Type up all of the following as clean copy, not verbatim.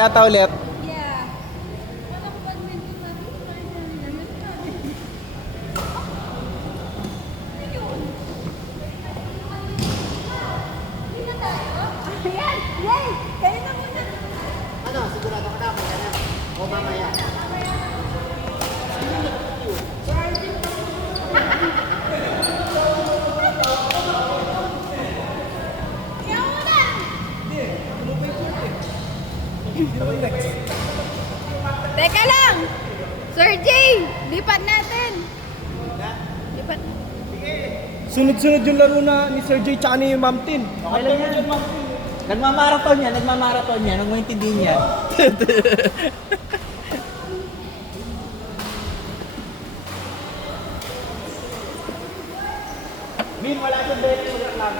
Yata ulit. Yeah. Ayan! Yay! Kayo na muna! Ano, sigurado ka na ako ganyan. O mamaya. Ikaw muna! Teka lang! Sir Jay! Lipat natin! Lipat. Sunod-sunod yung laro na ni Sir J tsaka ni Ma'am Tin. Okay lang yan. Nagmamarathon yan. Huwag mo intindihin yan. Min, wala siyang bele mo lang.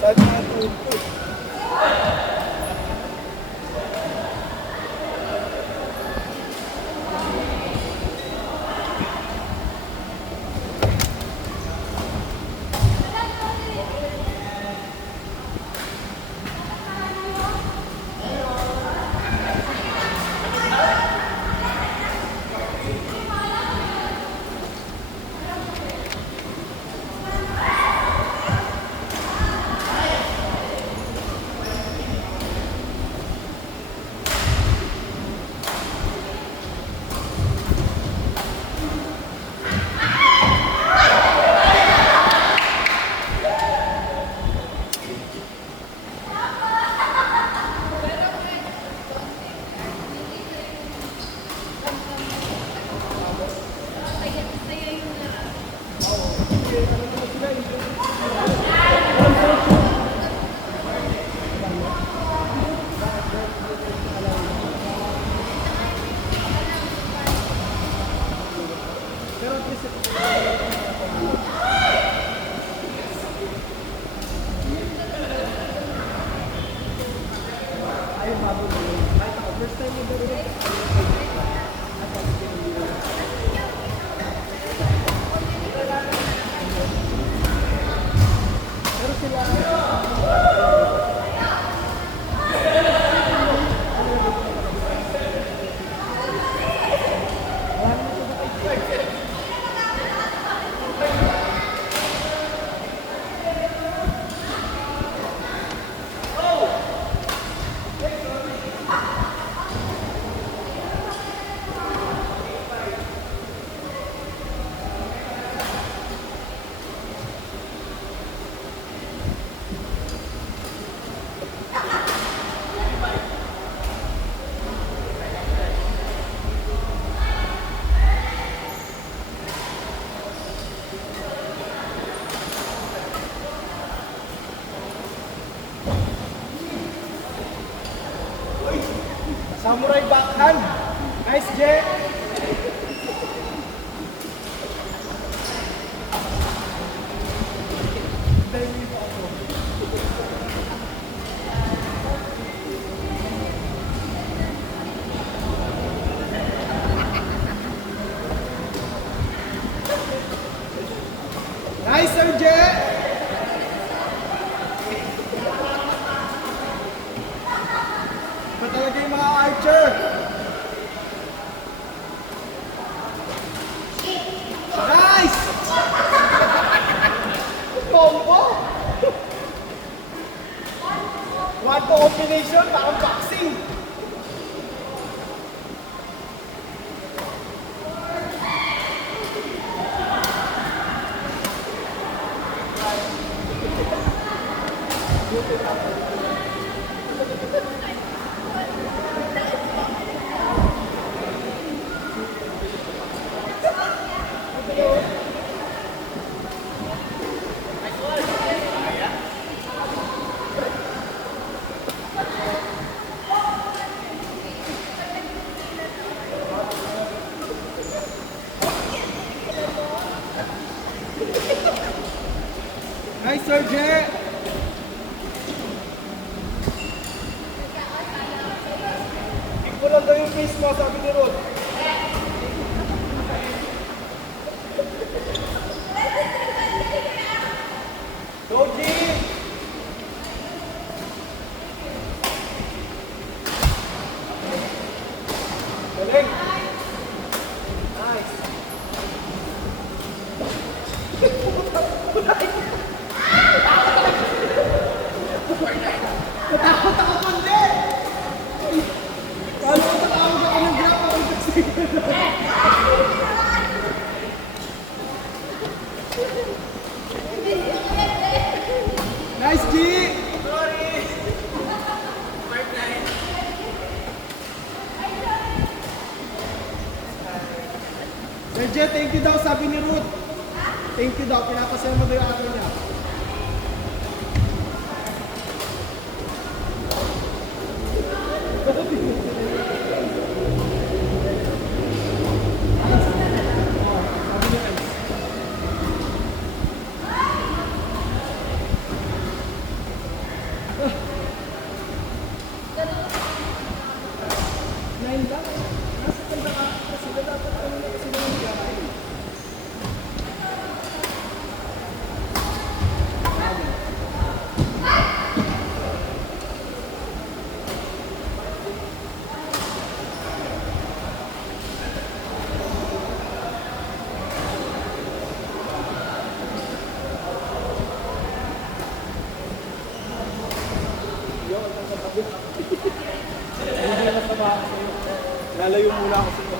Sabi nga po. Samurai backhand. Nice, Jay. Nice, Sir Jet! Iba talaga yung mga archer. Nice! Combo! One combination, parang boxing. Nice, Sir Jet! Ikaw lang daw yung face mo, sabi ni Rod. Doji! Galing! Nice! Natakot ako kundi! Paano ko tatawag ako ng grab ako kasi? Nice, G! Sorry! Sir Jet, thank you daw, sabi ni Ruth. Thank you daw, pinapasaya mo daw yung ato niya. Nine lang. Nasa tanda ka. Sila dapat ano na sila ng gabay. Hindi na masama ako sa'yo. Lalayo muna ako sa iyo.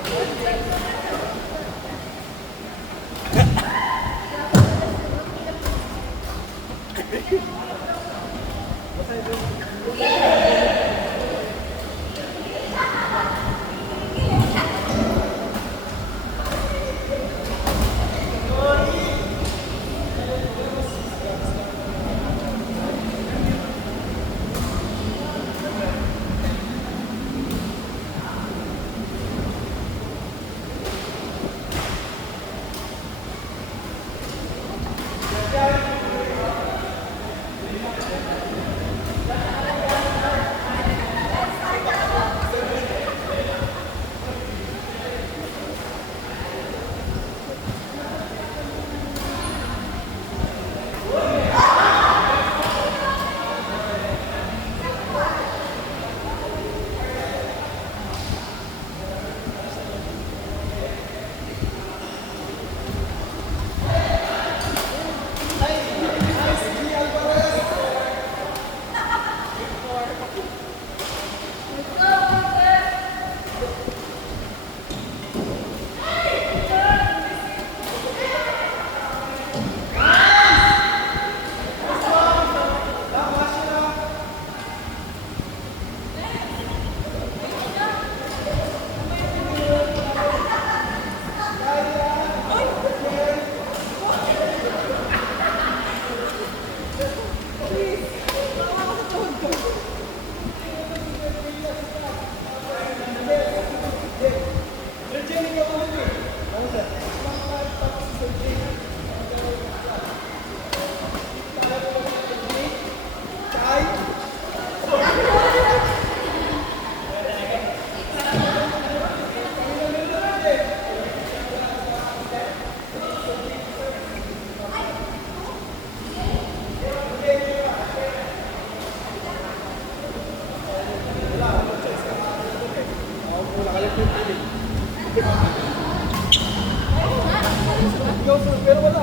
pero wala.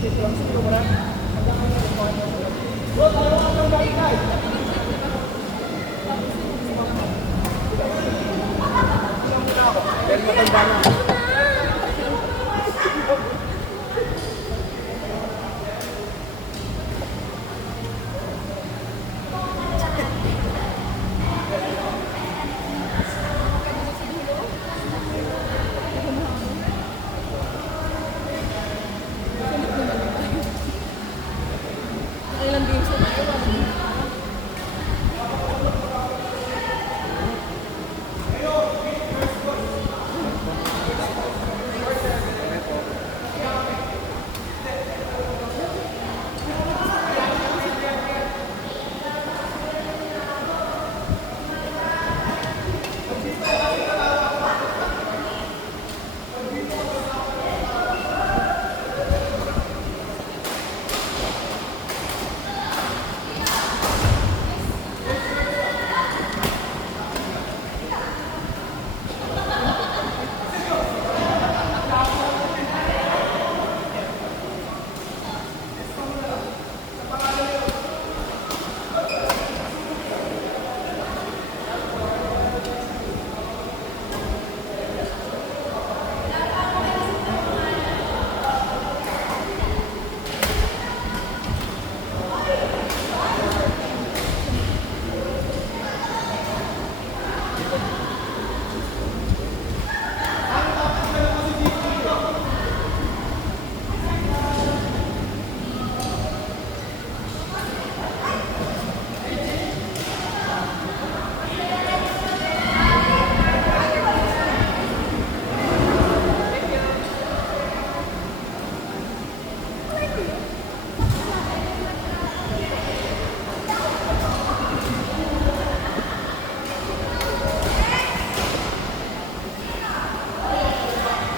Dito lang siguro wala. Bro, tayo ang balik guys. Then matanda na.